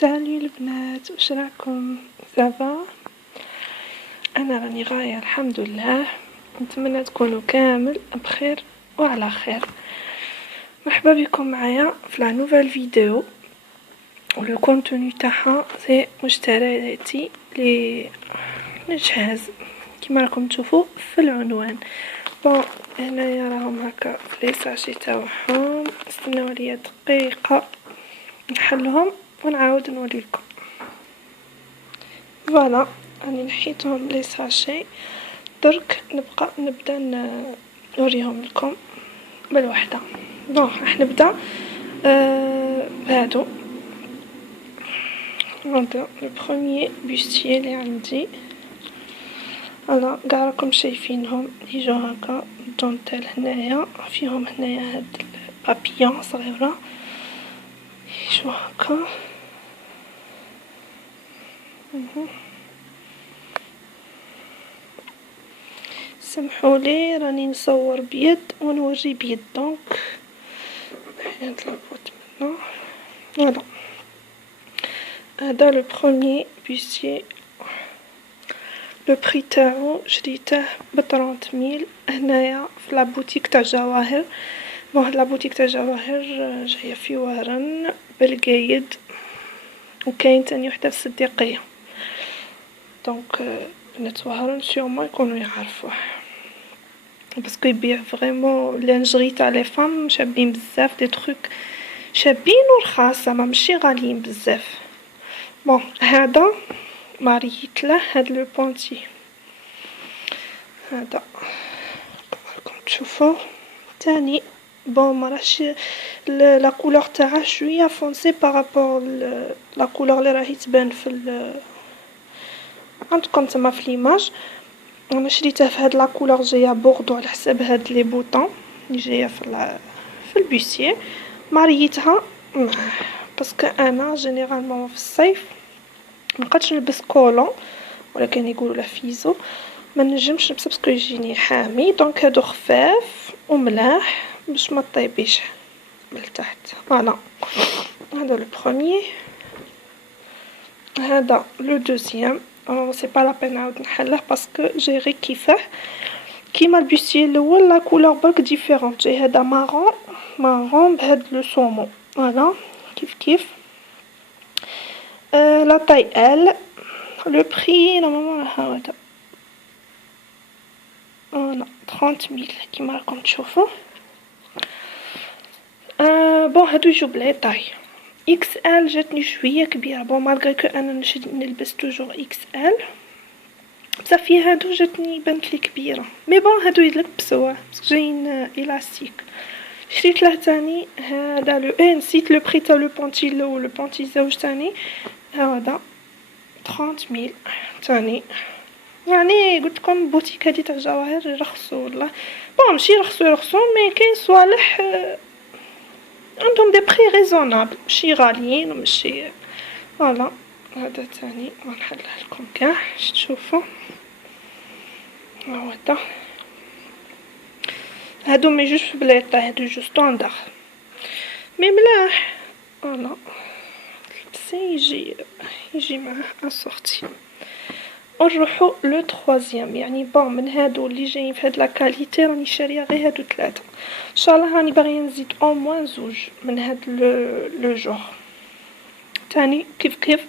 سالي البنات، واش راكم؟ سافا؟ انا راني غايه الحمد لله. نتمنى تكونوا كامل بخير وعلى خير. مرحبا بكم معايا في لا نوفيل فيديو، ولو كونتوني تاعها سي مشترياتي لي نجهز كيما راكم تشوفوا في العنوان. بون هنايا راهم هكا في لي ساشي تاعهم، استناو ليا دقيقه نحلهم ونعاود نوريلكم. فوالا راني نحيتهم لي ساشي، درك نبدا نوريهم لكم بالوحده. بون راح نبدا بهادو. هذا لو بروميير بوستيي اللي عندي. انا قاع راكم شايفينهم يجو هكا دونتيل، هنايا فيهم هنايا هاد البابيون صغيره يجو هكا. سمحولي راني نصور بيد ونوري بيد، دونك هاد لابوت منا. فوالا هذا لو بروميير بوستيي، لو بري تاعو شريته ب30 000 هنايا في لا بوتيك تاع جواهر. بون هاد لا بوتيك تاع جواهر جايه في وارن بالقايد، وكاين تاني وحده في الصديقيه، دونك بنات وهران سيغمون يكونوا يعرفوه، باسكو يبيع فريمون لانجري تاع لي فام شابين بزاف، دي تروك شابين ورخاص زعما ماشي غاليين بزاف. بون هذا ماريت له هاد لو بونتي، هذا راكم تشوفوه تاني. بون مراحش لا كولور تاعه شويه فونسي بارابور لا كولور اللي راهي تبان في عندكم تما في ليماج. انا شريته في هاد لا كولور جايه بوردو على حساب هاد لي بوطون اللي جايه في البوسيه. ماريتها باسكو انا جينيرالمون في الصيف مابقاتش نلبس كولون، ولكن يقولوا له فيزو ما نجمش نلبس باسكو يجيني حامي، دونك هادو خفاف وملاح باش ما طيبيش لتحت. فوالا هذا لو بروميير. هذا لو دوزيام، سي با لا بين نعاود نحله باسكو جيري كيفاه كيما البوستيي الاول، لا كولور برك ديفيرونت. جاي هذا مارون بهاد لو سومون. فوالا كيف لا طاي ال. لو بري نورمالمون هذا فوالا 30 000 كيما راكم تشوفوا. بون هادو يجو بلي طاي اكس ال، جاتني شويه كبيره. بون مالغري كو انا نلبس توجور اكس ال، بصح هادو جاتني بنت لي كبيره، مي بون هادو يلبسوه باسكو جايين الاستيك. شريت له تاني هذا لو نسيت لو بري تاع لو بونتي الاول، لو بونتي زوج تاني هذا 30 000 تاني. يعني قلت لكم بوتيك هادي تاع الجواهر يرخصوا والله. بون ماشي يرخصوا مي كاين صوالح عندهم دي بري ريزونابل، ماشي غاليين وماشي. فوالا هذا تاني غنحلها لكم كاع باش تشوفوا. هذا هادو ما يجوش في بلاطه، هادو يجو ستاندار مي ملاح. فوالا لبسي يجي معاه اسورتي. ونروحو لو تروازيام، يعني بون من هادو اللي جايين في هاد لا كاليتي راني شاريه غير هادو 3 ان شاء الله. راني باغيه نزيد او موان زوج من هاد لو جور تاني. كيف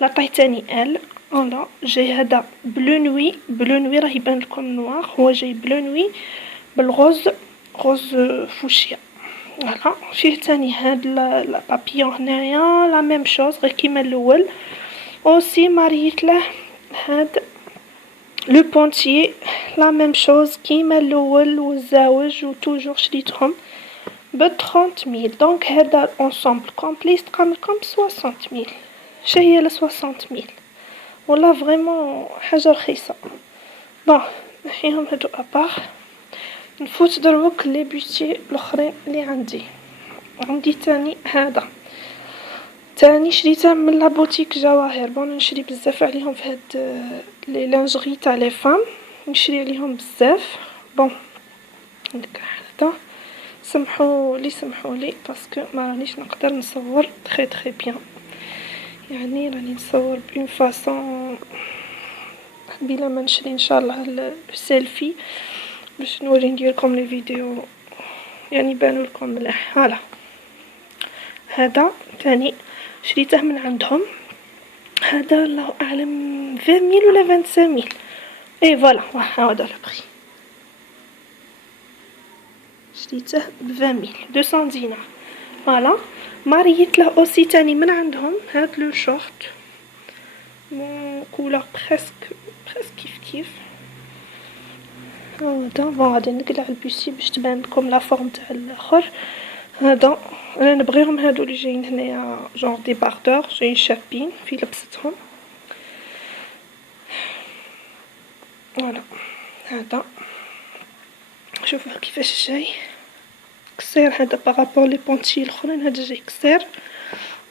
لا طاي تاني ال. فوالا جاي هذا بلو نوي راه يبان لكم نوار، هو جاي بلو نوي بالغوز، غوز فوشيا. فوالا فيه تاني هاد لا بابيون هنايا لا ميم شوز غير كيما الاول. اوسي ماريت له هاد لو بونتي لا ميم شوز كيما الاول والزاوج، وتوجور شريتهم ب30 000. دونك هذا الانصامبل كومبلي تقام لكم ب60 000. شهيه ل 60 000 والله فريمون حاجه رخيصه. بون نحيهم هادو ابار. نفوت دروك لي بوتي الاخرين اللي عندي تاني. هذا تاني شريته من لا بوتيك جواهر. بون نشري بزاف عليهم في هاد لي لانجري تاع لي فام، نشري عليهم بزاف. بون هذاك هذا سمحوا لي باسكو ما رانيش نقدر نصور تري بيان. يعني راني نصور بون فاصون بلا ما نشري ان شاء الله السيلفي باش نوري نديرلكم لي فيديو يعني يبانو لكم مليح. هلا هذا تاني شريته من عندهم، هذا الله اعلم 20000 ولا 25000 اي فوالا هذا لو بري، شريته ب 20000 200 دينار. فوالا ماريت له اوسي تاني من عندهم هاد لو شورت مون كولور بريسك كيف كيف هذا. بون غادي نقلع البوسي باش تبان لكم لا فورم تاع الاخر. هذا انا نبغيهم هادو اللي جايين هنايا جونغ دي باردور جايين شابين في لبستهم. فوالا هذا شوفوا كيفاش جاي قصير، هذا بارابور لي بونتي الاخرين هذا جاي قصير.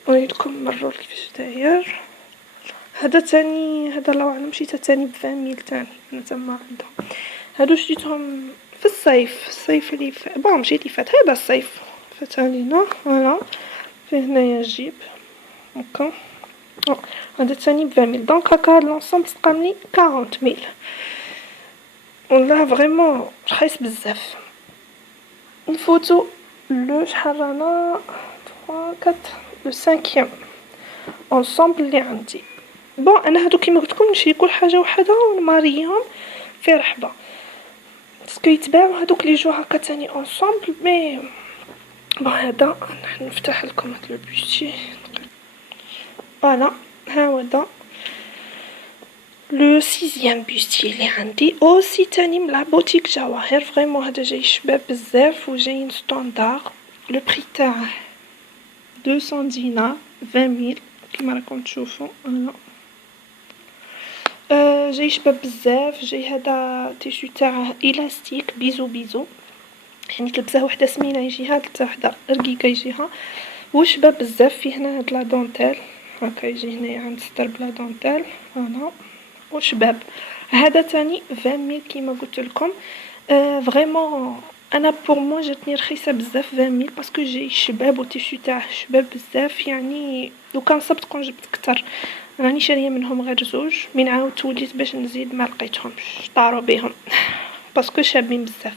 نوريلكم مرور كيفاش داير. هذا تاني هذا الله اعلم شريته تاني ب 20000 تاني انا تما عندهم. هادو شريتهم في الصيف اللي فات، بون ماشي اللي فات، هذا الصيف فات علينا. فوالا فيه هنايا جيب هكا. هذا تاني ب 20000 دونك هكا هاد لونسومبل تقاملي 40000 والله فريمون رخيص بزاف. نفوتو لو شحال رانا 3 4 لو 5 انصومبل اللي عندي. بون انا هادو كيما قلت لكم نشري كل حاجه وحدها ونماريهم في رحبه باسكو يتباعوا هادوك لي جو هكا تاني انصومبل. مي بون هذا نفتح لكم هاد لو بوستي. فوالا هذا لو 6 بوستي اللي عندي اوسي تاني من لا بوتيك جواهر. فريمون هذا جاي شباب بزاف وجايين ستاندار. لو بري تاعه 200 دينار 20000 كيما راكم تشوفوا. جاي شباب بزاف. جاي هذا تيشو تاعه الاستيك بيزو يعني تلبسه وحده سمينه يجيها، تلبسه وحده رقيقه يجيها، وشباب بزاف. فيه هنا هاد لا دونتيل هكا يجي هنايا عند السطر بلا دونتيل. فوالا وشباب. هذا تاني 20000 كيما قلت لكم. فريمون انا بور مو جاتني رخيصه بزاف 20000 باسكو جاي شباب وتيشو تاعه شباب بزاف. يعني لو كان صبت كون جبت كتر. راني شاريه منهم غير زوج، من عاودت وليت باش نزيد ما لقيتهمش طاروا بهم باسكو شابين بزاف.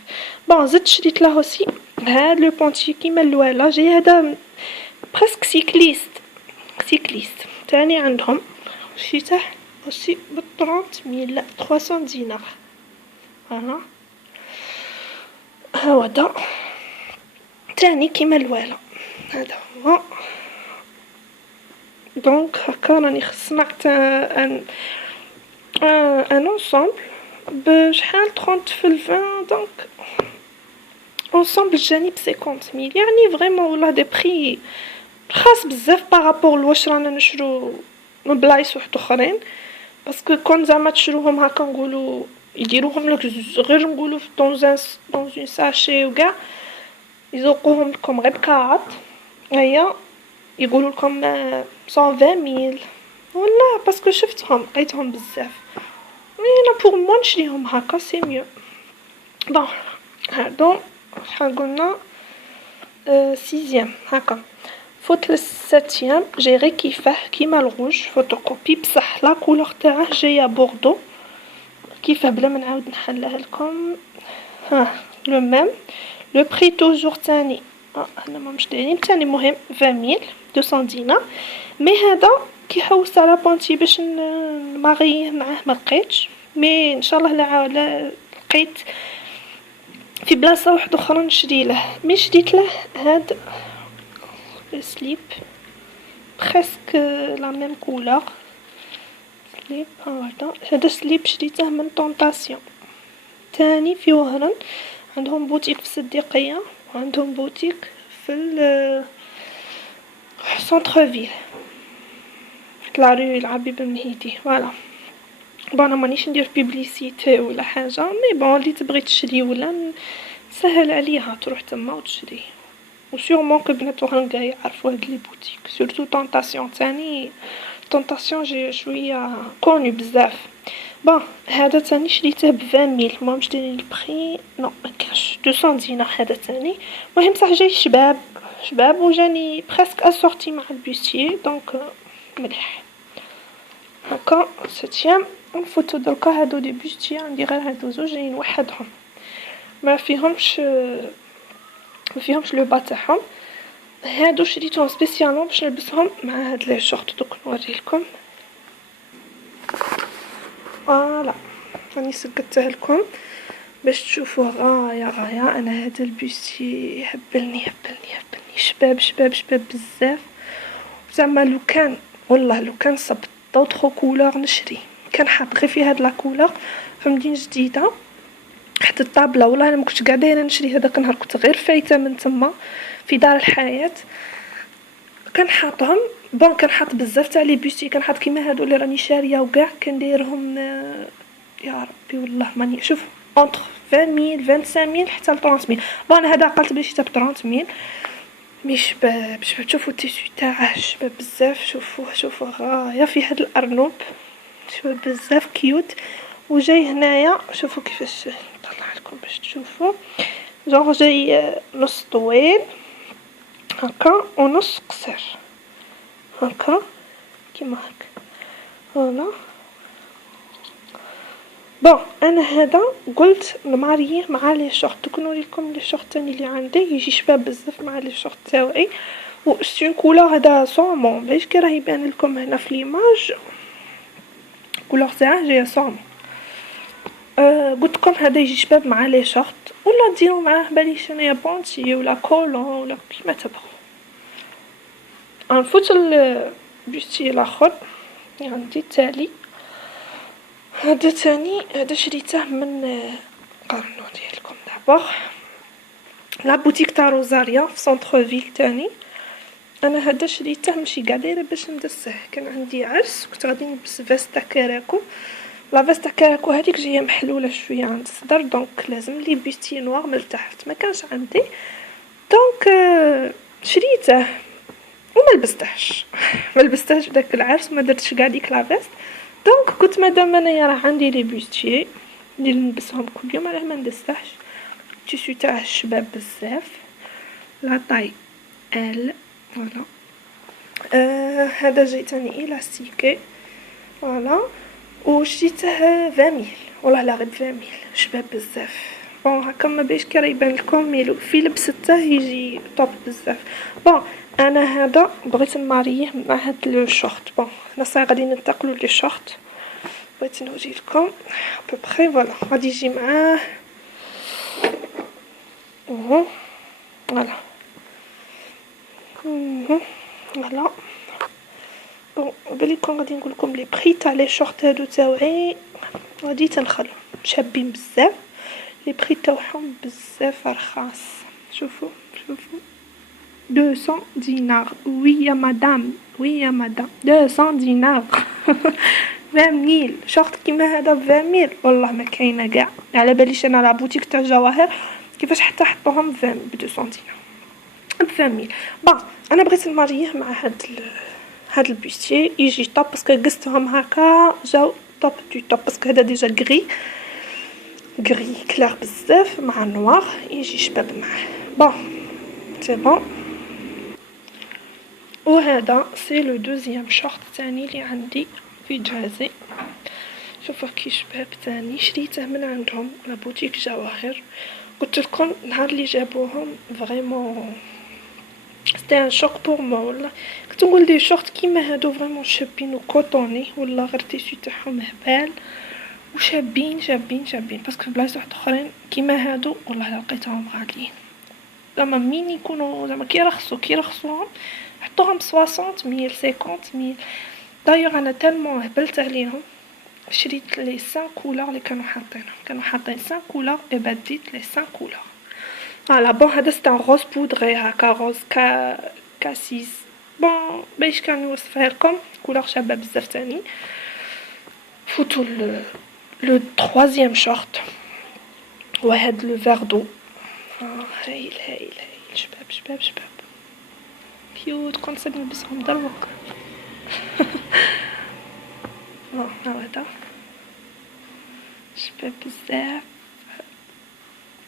بون زدت شريت له اوسي هاد لو بونتي كيما الوالا جاي هذا بريسك سيكليست تاني عندهم. شريته اوسي ب 30000 300 دينار. فوالا هذا تاني كيما الوالا هذا هو. دونك هكا راني صنعت ان انصومبل بشحال 30 في 20 دونك انصومبل جاني ب 50000 يعني فريمون والله دي بري رخاص بزاف بارابور لواش رانا نشرو من بلايص واحد اخرين. باسكو كون زعما تشروهم هكا نقولوا يديروهم لك غير نقولوا دون اون ساشي وكاع يزوقوهم لكم غير بكارط هيا يقولوا لكم 120000 والله باسكو شفتهم لقيتهم بزاف. انا بور مو نشريهم هكا سي ميو. بون هادو شحال قلنا 6 هكا. فوت للساتيام جاي غير كيما الغوج فوتوكوبي بصح لا كولور تاعه جايه بوردو كيفاه بلا ما نعاود نحلها لكم. ها لو ميم لو بري توجور تاني انا ما مش دايرين تاني مهم 20000 200 دينار. مي هذا كي حوست على بونتي باش نماغيه معاه ما لقيتش. مي ان شاء الله لا لقيت في بلاصه واحده اخرى نشري له. مي شريت له هاد سليب بريسك لا ميم كولور سليب. هذا سليب شريته من طونطاسيون تاني في وهران. عندهم بوتيك في الصديقيه وعندهم بوتيك في سونتر فيل في لا رue العبيب المهيدي. فوالا بون انا مانيش ندير بيبليسيتي ولا حاجه مي بون اللي تبغي تشري ولا سهل عليها تروح تما وتشري. وسيغمون كو بنات وهران كاع يعرفوا هاد لي بوتيك سورتو طونطاسيون تاني. طونطاسيون جي شويه كوني بزاف. بون هذا تاني شريته ب 20000 ما مش دايرين البري نو مكاش 200 دينار. هذا تاني مهم صح جاي شباب وجاني بريسك اسورتي مع البوستي دونك مليح هكا. ستيام نفوتو دركا هادو لي بوستي عندي غير هادو زوج اللي نوحدهم ما فيهمش لو با تاعهم. هادو شريتهم سبيسيالمون باش نلبسهم مع هاد لي شورت دوك نوريلكم. فوالا راني سقطته لكم باش تشوفوا غايه. انا هذا البوستي يهبلني شباب بزاف زعما. لو كان صبت دوطخ كولور نشري، كان حاط غير في هاد لا كولور في مدينه جديده حتى الطابله. والله انا ما كنتش قاعده نشري هذاك النهار، كنت غير فايته من تما في دار الحياه. كان حاطهم كان حاط بزاف تاع لي بوستي، كان حاط كيما هادو اللي راني شاريه وكاع كنديرهم يا ربي والله ماني شوف اونتر 20000 25000 حتى ل 30000. انا هذا قلت بلي شتا ب 30000 مي شباب تشوفوا التيسو تاعه شباب بزاف. شوفوا غايه في هاد الارنوب شباب بزاف كيوت. وجاي هنايا شوفوا كيفاش نطلع لكم باش تشوفوا جونغ جاي نص طويل هكا ونص قصير هكا كيما هكا. فوالا انا هذا قلت نماريه مع لي شورت. نوريكم لي شورت تاني اللي عندي يجي شباب بزاف مع لي شورت تاوعي. و سون كولور هذا صومون باش كي راه يبان لكم هنا في ليماج كولور تاعه جايه صومون. قلت لكم هذا يجي شباب مع لي شورت ولا ديروا معاه باليش انايا بونتي ولا كولون ولا كيما تبغوا. نفوت البوستي الاخر عندي التالي. هذا تاني هذا شريته من قرنو ديالكم دابا لا بوتيك تاع روزاريا في سونتر فيل تاني. انا هذا شريته ماشي قاع دايره باش ندسه، كان عندي عرس كنت غادي نلبس فيستا كراكو. لا فيستا كراكو هذيك جايه محلوله شويه عند الصدر دونك لازم لي بيستي نوار من التحت ما كانش عندي دونك شريته وما لبستهش داك العرس ما درتش كاع ديك لا فيست. دونك كنت مادام انايا راه عندي لي بوستي اللي نلبسهم كل يوم علاه ما ندسهش. التيشو تاعه شباب بزاف لا طاي ال فوالا. هذا جاي تاني الاستيكي فوالا وشريته 20000 والله لا غير 20000 شباب بزاف. هكا ما بيش كي يبان لكم ميلو في لبسته يجي طوب بزاف. انا هذا بغيت نماريه مع هاد لو شورت. حنا صاي غادي ننتقلوا لي شورت بغيت نوري لكم بوبري. فوالا غادي يجي معاه فوالا فوالا. باليكم غادي نقول لكم لي بري تاع لي شورت هادو تاوعي غادي تنخلو شابين بزاف. لي بري تاعهم بزاف رخاص. شوفوا 200 دينار. وي يا مدام 200 دينار 20000 شورت كيما هذا 20000 والله ما كاينه كاع. على باليش انا لا بوتيك تاع جواهر كيفاش حتى حطوهم ب 200 دينار ب 20000. انا بغيت نماريه مع هاد البوستي يجي طوب باسكو قستهم هكا جاو طوب دو طوب باسكو هذا ديجا غري كلار بزاف مع نوار يجي شباب معاه. سي وهذا سي لو دوزيام شورت تاني اللي عندي في جهازي. شوفوا كي شباب تاني شريته من عندهم لا بوتيك جواهر. قلت لكم نهار اللي جابوهم فريمون سيتي ان شوك بور مو. والله كنت نقول دي شورت كيما هادو فريمون شابين وكوطوني والله غير تيسو تاعهم هبال وشابين باسكو في بلايص واحد اخرين كيما هادو والله لقيتهم غاليين زعما مين يكونوا زعما كيرخصوهم حطوهم 60000 50000. دايوغ انا تالمون هبلت عليهم شريت لي 5 كولور اللي كانوا حاطين 5 كولور اي بديت لي 5 كولور. فوالا هذا ستا روز بودري هكا روز كاسيس باش كان نوصفها لكم كولور شابه بزاف تاني. فوتو لو troisième شورت وهاد لو فيردو هايل شباب كيوت كنت صدق نلبسهم دروك. هذا شباب بزاف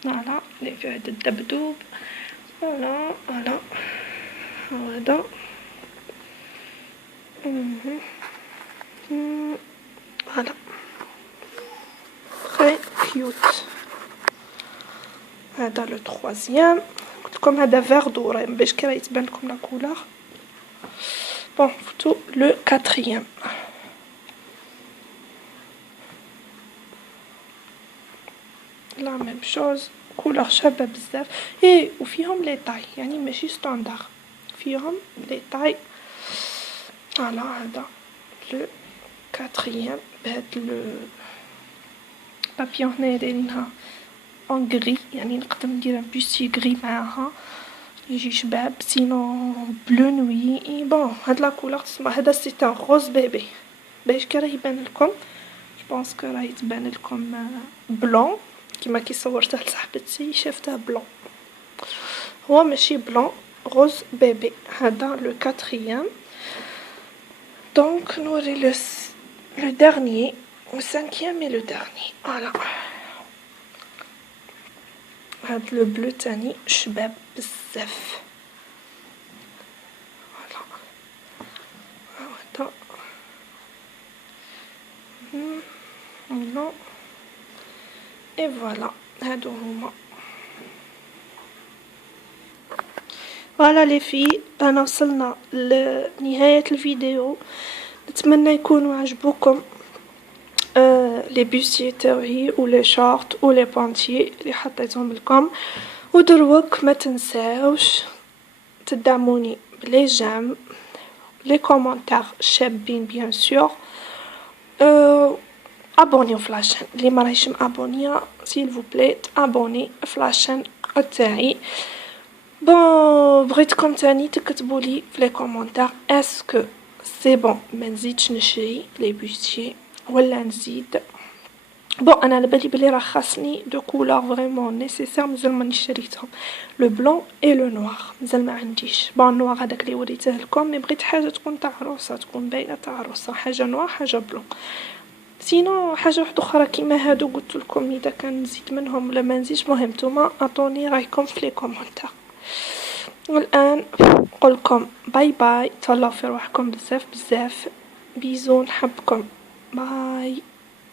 فوالا اللي فيه هذا الدبدوب فوالا هذا فوالا très cute. هذا لو تروازيام، قلتلكم هذا فيردور باش كي راه يتبان لكم لا كولور. بون فتو لو كاتريام. لا ميم شوز، كولور شابه بزاف. وفيهم لي طاي، يعني ماشي ستاندار، فيهم لي طاي. فوالا هذا لو كاتريام بهاد لو بابيون هنايا دايرينها اون غري، يعني نقدر ندير بوستي غري معاها يجي شباب. سينو بلو نوي. بون هاد لا كولور تسمى هذا سي ان روز بيبي، باش كي راه يبان لكم جوبونس كو راه يتبان لكم بلون كيما كي صورته لصاحبتي شافته بلون، هو ماشي بلون، روز بيبي. هذا لو كاتريام. دونك نوري لو ديرنيي و سانكيام اي لو ديرنيي. فوالا هاد لو بلو تاني شباب بزاف. فوالا هذا نو اي فوالا هادو هما. فوالا لي في، انا وصلنا لنهاية الفيديو. نتمنى يكونوا عجبوكم لي بوستي تاوعي و لي شورت و لي بونتي اللي حطيتهم لكم. ودروك ما تنساوش تدعموني بلي جام، لي كومونتير شابين بيان سور. ابونيو في لاشين اللي ما راهيش مابونيه سيل فو بلي ابوني في لاشين تاعي. بون بغيتكم تاني تكتبوا لي في لي كومونتير اسكو سي بون ما نزيدش نشري لي بوستي ولا نزيد. بون انا على بالي بلي راه خاصني دو كولور فريمون نيسيسير، مازال ماني شريتهم، لو بلون اي لو نوار مازال ما عنديش. بون نوار هذاك اللي وريته لكم، مي بغيت حاجه تكون تاع عروسه، تكون باينه تاع عروسه، حاجه نوار حاجه بلون. سينو حاجه واحده اخرى كيما هادو قلت لكم اذا كان نزيد منهم ولا ما نزيدش، مهم نتوما اعطوني رايكم في لي كومونتير. والان نقولكم باي باي، تهلاو في روحكم بزاف بزاف، بيزو، نحبكم، باي.